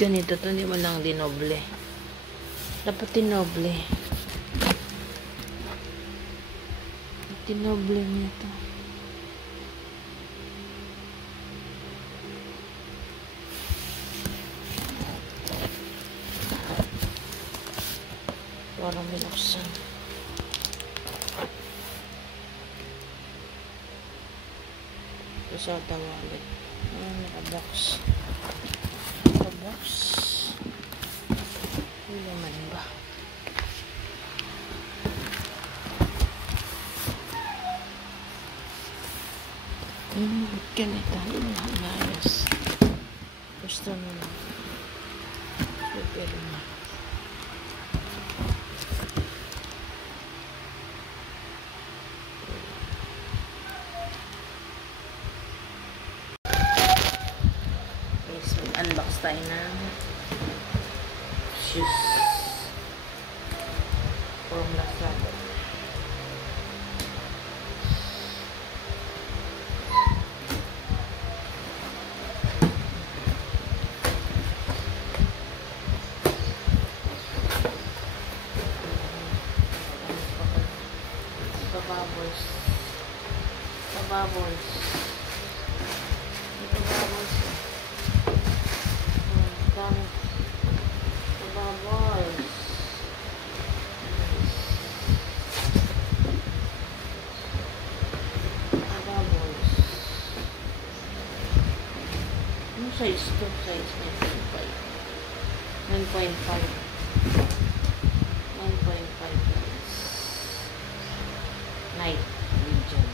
ganito to, hindi mo lang dinoble. Dapat dinoble. Dinoble niya to. Parang binuksan. Ito sa wallet. Naka-box. Naka-box. Ano naman ba? Ganito. Inayos. Gusto mo na. Pero na. Unbox tayo ng shoes from Lazada. Kababos. Kababos. Kababos. Kababos. Kababos. Ano size to? Size niya 1.5. 1.5 guys. Night Vision.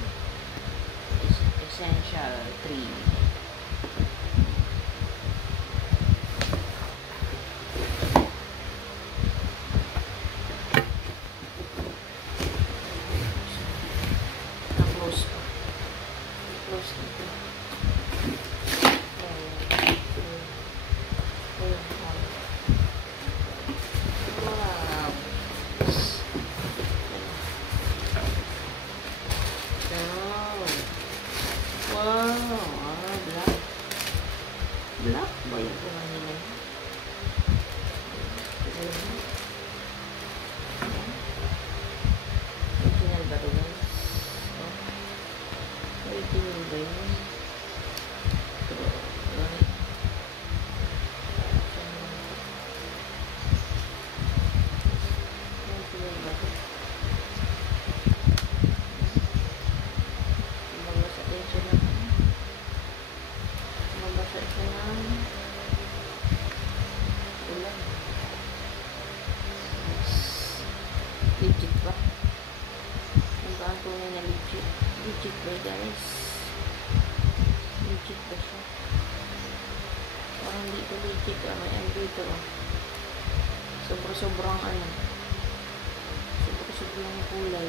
Essential 3. Black ba yung kuha nila? Original ba ito guys? Original ba yun? Legit ba? Ang tunay na legit. Legit ba guys? Legit ba siya? Parang dito legit ah. May ano dito ah. Sobrang ano. Sobrang kulay.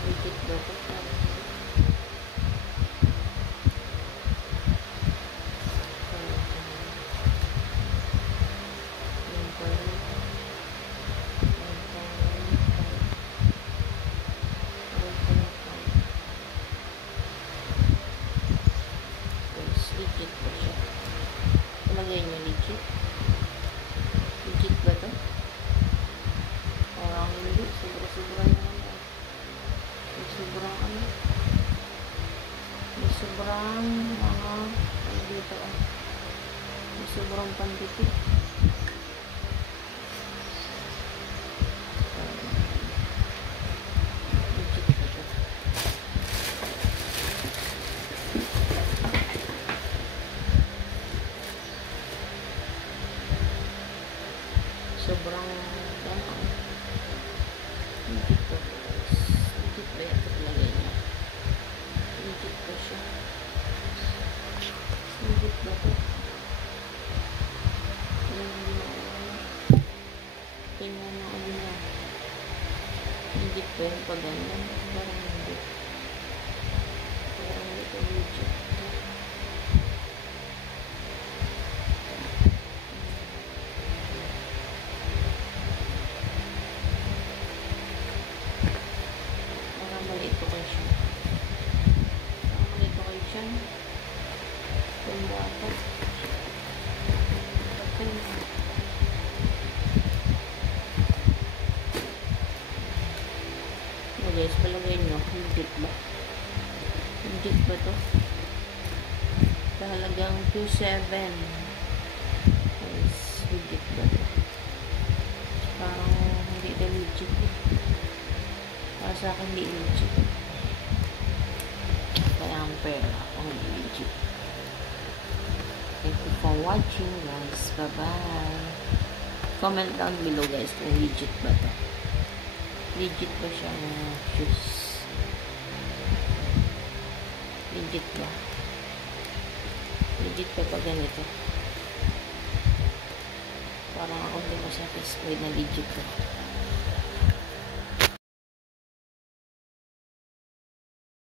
Legit ba ito? Legit ba siya? Palagay nyo legit? Legit ba ito? Parang hindi. Sobra naman. May sobrang ano? May sobrang mga ano dito ah. May sobrang pandikit. Sobrang legit ba guys? Legit ba yan? Paglagay niya? Legit ba siya? Legit ba ito? Tingnan mo ano na. Legit ba yan pag ganyan? Parang hindi. Parang hindi ito legit. Maliit ko siya. guys, palagay nyo, legit ba? Legit ba to? Halagang 2.7. Guys, legit ba to? Parang hindi na legit eh. Para sa akin hindi legit. Kaya ang pera ako hindi legit. Thank you for watching guys. Bye bye. Comment down below guys kung legit ba to. Legit ba siyang shoes? Legit ba? Legit ba pa ganito? Parang ako hindi masatisfied na legit ko.